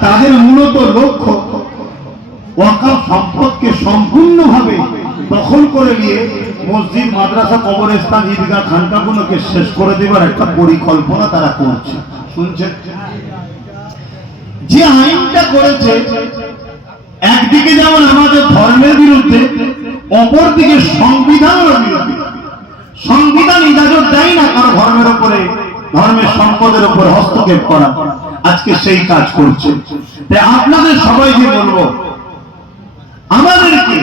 তাদের মূলত লক্ষ্য ওয়াকাফ সম্পদকে সম্পূর্ণভাবে দখল করে নিয়ে মসজিদ, মাদ্রাসা, কবরস্থান, ঈদগাহ, খানকাগুলোকে শেষ করে দেবার একটা পরিকল্পনা তারা করছে। শুনছেন? যে আইনটা করেছে, একদিকে যেমন আমাদের ধর্মের বিরুদ্ধে, অপরদিকে সংবিধানের বিরুদ্ধে। সংবিধান ইজাজত দেয় না কারও ধর্মের উপরে, ধর্মের সম্পদের উপরে হস্তক্ষেপ করা। আজকে সেই কাজ করছে। তাই আপনাদের সবাইকে বলব, আমাদেরকে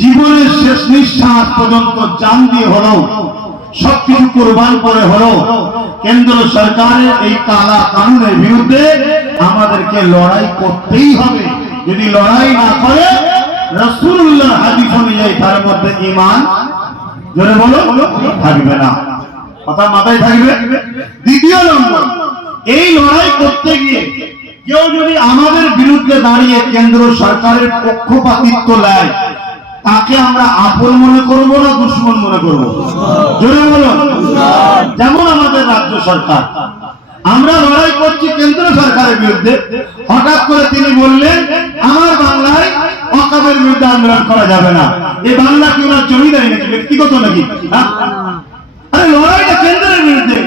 জীবনের শেষ নিঃশ্বাস পর্যন্ত জান দিয়ে হলেও, সবকিছু কোরবান করে হলেও, কেন্দ্র সরকারের এই কালা কানুনের বিরুদ্ধে আমাদেরকে লড়াই করতেই হবে। যদি লড়াই না করে রসুল্লাহ হাদিস অনুযায়ী তার মধ্যে ইমান জোরে বলো, থাকবে না। কথা মাথায় থাকবে? দ্বিতীয় নম্বর এই লড়াই করতে গিয়ে কেউ যদি আমাদের বিরুদ্ধে দাঁড়িয়ে কেন্দ্র সরকারের পক্ষপাতিত্ব নেয়, তাকে আমরা আপন মনে করব না দুশ্মন মনে করব? যেমন আমাদের রাজ্য সরকার। আমরা লড়াই করছি কেন্দ্র সরকারের বিরুদ্ধে। হঠাৎ করে তিনি বললেন, আমার বাংলায় অকাবের বিরুদ্ধে আন্দোলন করা যাবে না। এই বাংলা কি ওনার জমিদারি নাকি? ব্যক্তিগত নাকি? হ্যাঁ? আরে লড়াইটা কেন্দ্রের বিরুদ্ধে।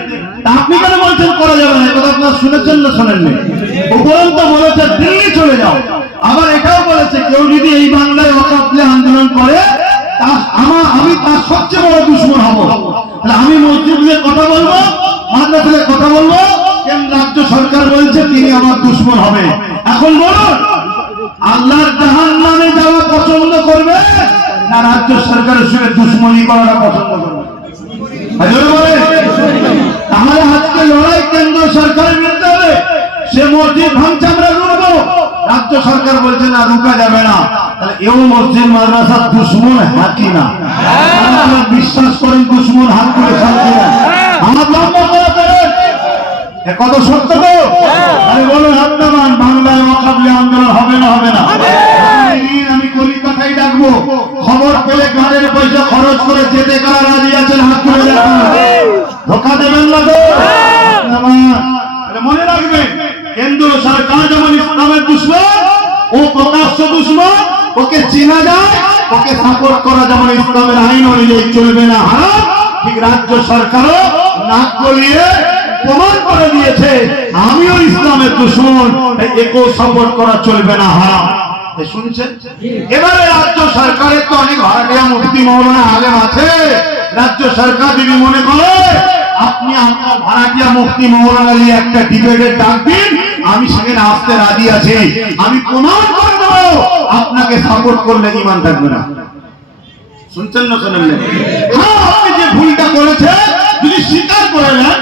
আপনি কেন বলছেন করা যাবে না কথা আপনারা শুনেছেন না শোনেননি। উপরন্ত বলেছে, দিল্লি চলে যাও। আবার এটাও বলেছে, কেউ যদি এই বাংলায় অকাপলে আন্দোলন করে আমার, আমি তার সবচেয়ে বড় দুশ্মন হব। আমি মসজিদ দিয়ে কথা বলব মাদ্রাসায় কথা বলব রাজ্য সরকার বলছে তিনি আমার দুশ্মন হবে? এখন বলুন, আল্লাহর জাহান নামে যাওয়া পছন্দ করবে, না রাজ্য সরকারের সঙ্গে দুশ্মনী করাটা পছন্দ করবে? তাহলে আজকে লড়াই কেন্দ্র সরকারের বিরুদ্ধে হবে সে মসজিদ ভাঙছে আমরা রুখবো। রাজ্য সরকার বলছে, না রুকা যাবে না। এও মসজিদ দুশ্মন বিশ্বাস করেন, দুশ্মন হাত করে আমার করে কত সত্য বাংলায় আন্দোলন হবে না হবে না? আমি কলিকাতায় ডাকবো। খবর পেলে গাড়ির পয়সা খরচ করে যেতে কারা রাজি আছেন হাত দেখান। ধোকা দেবেন না আত্মমান। তাহলে মনে রাখবেন কেন্দ্র সরকার যেমন ইসলামের দুশ্মন ও প্রকাশ্য দুশ্মন, ওকে চেনা যায়, ওকে সাপোর্ট করা যেমন ইসলামের আইন অনুযায়ী চলবে না, হারাম। ঠিক রাজ্য সরকারও নাক গলিয়ে প্রমাণ করে দিয়েছে, আমিও ইসলামের দুশ্মন একেও সাপোর্ট করা চলবে না, হারাম। শুনছেন? এবারে রাজ্য সরকারের তো অনেক ভাড়াটিয়া মুক্তি মৌলানা আলেম আছে। রাজ্য সরকার যদি মনে করে, আপনি আপনার ভাড়াটিয়া মুক্তি মৌলানা নিয়ে একটা ডিবেটের ডাক দিন আমি সেখানে আসতে রাজি আছি। আমি প্রমাণ করে আপনাকে সাপোর্ট করলে ইমান থাকবে না। শুনছেন না শোনেন হ্যাঁ আপনি যে ভুলটা করেছে যদি স্বীকার করে নেন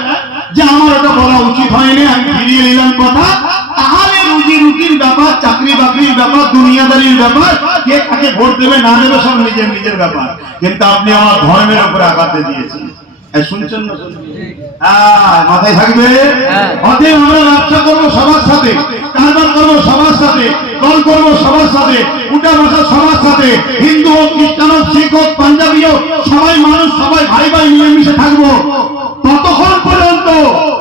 যে আমার এটা বলা উচিত হয়নি, আমি ফিরিয়ে নিলাম কথা, তাহলে রুজি রুটির ব্যাপার, চাকরি বাকরির ব্যাপার, দুনিয়াদারির ব্যাপার, কে তাকে ভোট দেবে না দেবে সব নিজের নিজের ব্যাপার। কিন্তু আপনি আমার ধর্মের উপরে আঘাতে দিয়েছেন। শুনছেন না? হ্যাঁ, মাথায় থাকবে? অতএব আমরা ব্যবসা করব সবার সাথে কারবার করব সবার সাথে কল করব সবার সাথে উঠা বসা সবার সাথে হিন্দু হোক খ্রিস্টান হোক শিখ হোক পাঞ্জাবি হোক সবাই মানুষ সবাই ভাই ভাই মিলেমিশে থাকব। ততক্ষণ পর্যন্ত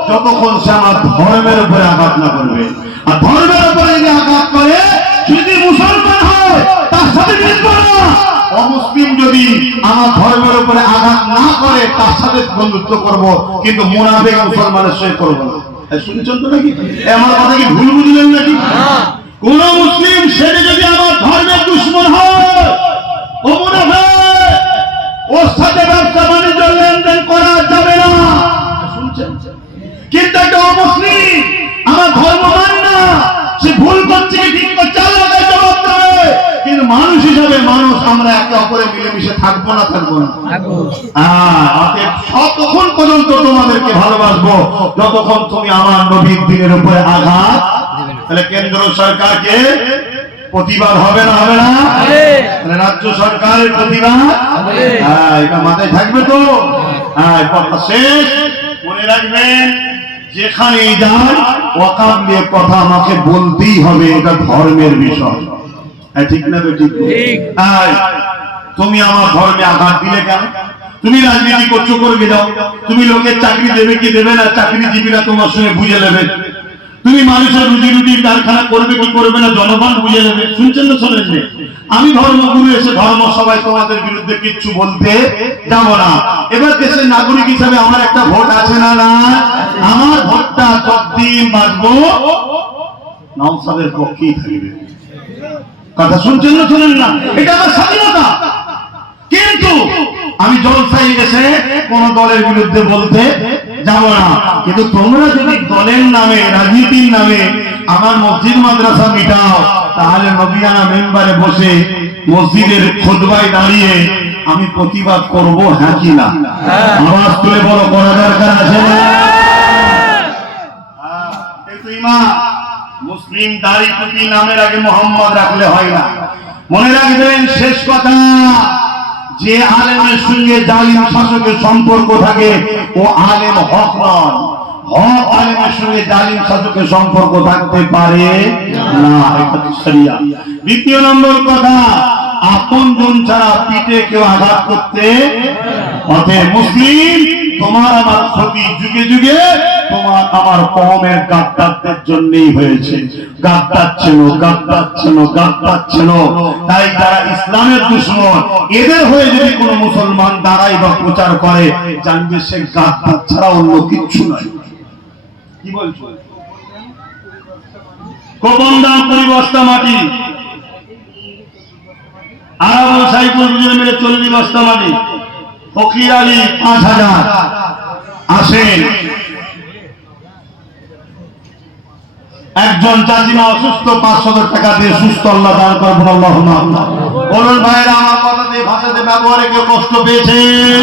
যতক্ষণ সে আমার ধর্মের উপরে আঘাত না করবে। আর ধর্মের উপরে যদি আঘাত করে যদি মুসলমান হয় তার সাথে মিলবো না। যদি আমার ধর্মের উপরে আঘাত না করে তার সাথে বন্ধুত্ব করব কিন্তু মোনাফেক মুসলমানের সঙ্গে করব না। শুনেছেন তো নাকি? আমার কথা কি ভুল বুঝলেন নাকি? কোন মুসলিম সেটা যদি আমার ধর্মের দুশ্মন হয় ও মুনাফেক মানুষ হিসাবে মানুষ আমরা একে অপরে মিলেমিশে থাকব না থাকব না। হ্যাঁ, ততক্ষণ পর্যন্ত তোমাদেরকে ভালোবাসবো। যতক্ষণ তুমি আমার নবীর দিনের উপরে আঘাত তাহলে কেন্দ্র সরকারকে প্রতিবাদ হবে না হবে না? তাহলে রাজ্য সরকারের প্রতিবাদ? হ্যাঁ এটা মাথায় থাকবে তো? হ্যাঁ কথা শেষ। মনে রাখবেন যেখানে যান ওয়াকাব নিয়ে কথা আমাকে বলতেই হবে এটা ধর্মের বিষয়। ঠিক না হ্যাঁ তুমি আমার ধর্মে আঘাত দিলে কেন? তুমি রাজনীতি করছ করবে যাও তুমি লোকের চাকরি দেবে কি দেবে না? চাকরিজীবীরা তোমার সঙ্গে বুঝে নেবে। তুমি মানুষের রুজি রুটির কারখানা করবে কি করবে না জনগণ বুঝে নেবে। শুনছেন না শোনেন আমি ধর্মগুরু এসে ধর্ম সবাই তোমাদের বিরুদ্ধে কিচ্ছু বলতে যাব না। এবার দেশের নাগরিক হিসাবে আমার একটা ভোট আছে না না? আমার ভোটটা যতদিন বাঁচবো নওসাদের পক্ষেই থাকবে। কথা শুনছেন না শুনেন না। এটা আমার স্বাধীনতা। কিন্তু আমি জলসাই এসে কোন দলের বিরুদ্ধে বলতে যাব না। কিন্তু তোমরা যদি দলের নামে রাজনীতির নামে আমার মসজিদ মাদ্রাসা মিটাও তাহলে নবিয়ানা মেম্বারে বসে মসজিদের খোদবায় দাঁড়িয়ে আমি প্রতিবাদ করব হ্যাঁ কি না? আওয়াজ তুলে বড় করা দরকার আছে না? হ্যাঁ, মুসলিম দাড়ি টুপি নামের আগে মোহাম্মদ রাখলে হয় না। মনে রাখবেন, শেষ কথা, যে আলেমের সঙ্গে জালিম শাসকের সম্পর্ক থাকে, ও আলেম হক নন। হক আলেমের সঙ্গে জালিম শাসকের সম্পর্ক থাকতে পারে না দ্বিতীয় নম্বর কথা আপন জন ছাড়া পিঠে কেউ আঘাত করতে অতএব মুসলিম তোমার আমার ক্ষতি যুগে যুগে, তোমার আমার কমের গাদ্দারদের জন্যই হয়েছে। গাদ্দার ছিল গাদ্দার তাই যারা ইসলামের দুশ্মন, এদের হয়ে যদি কোনো মুসলমান দাঁড়ায় বা প্রচার করে, জানবে সে গাদ্দার ছাড়া অন্য কিচ্ছু কি বলছো? কোপন দাম কুড়ি বস্তা মাটি। আরাবল দুজনে মিলে চল্লিশ বস্তা মাটি। ফকির আলী পাঁচ হাজার। আসেন। একজন চাষিমা অসুস্থ, পাঁচ হাজার টাকা দিয়ে সুস্থ আল্লাহ দান করবেন, আল্লাহ বলুন ভাইরা আমার কথা দিয়ে ভাষাতে ব্যবহারে কেউ কষ্ট পেয়েছেন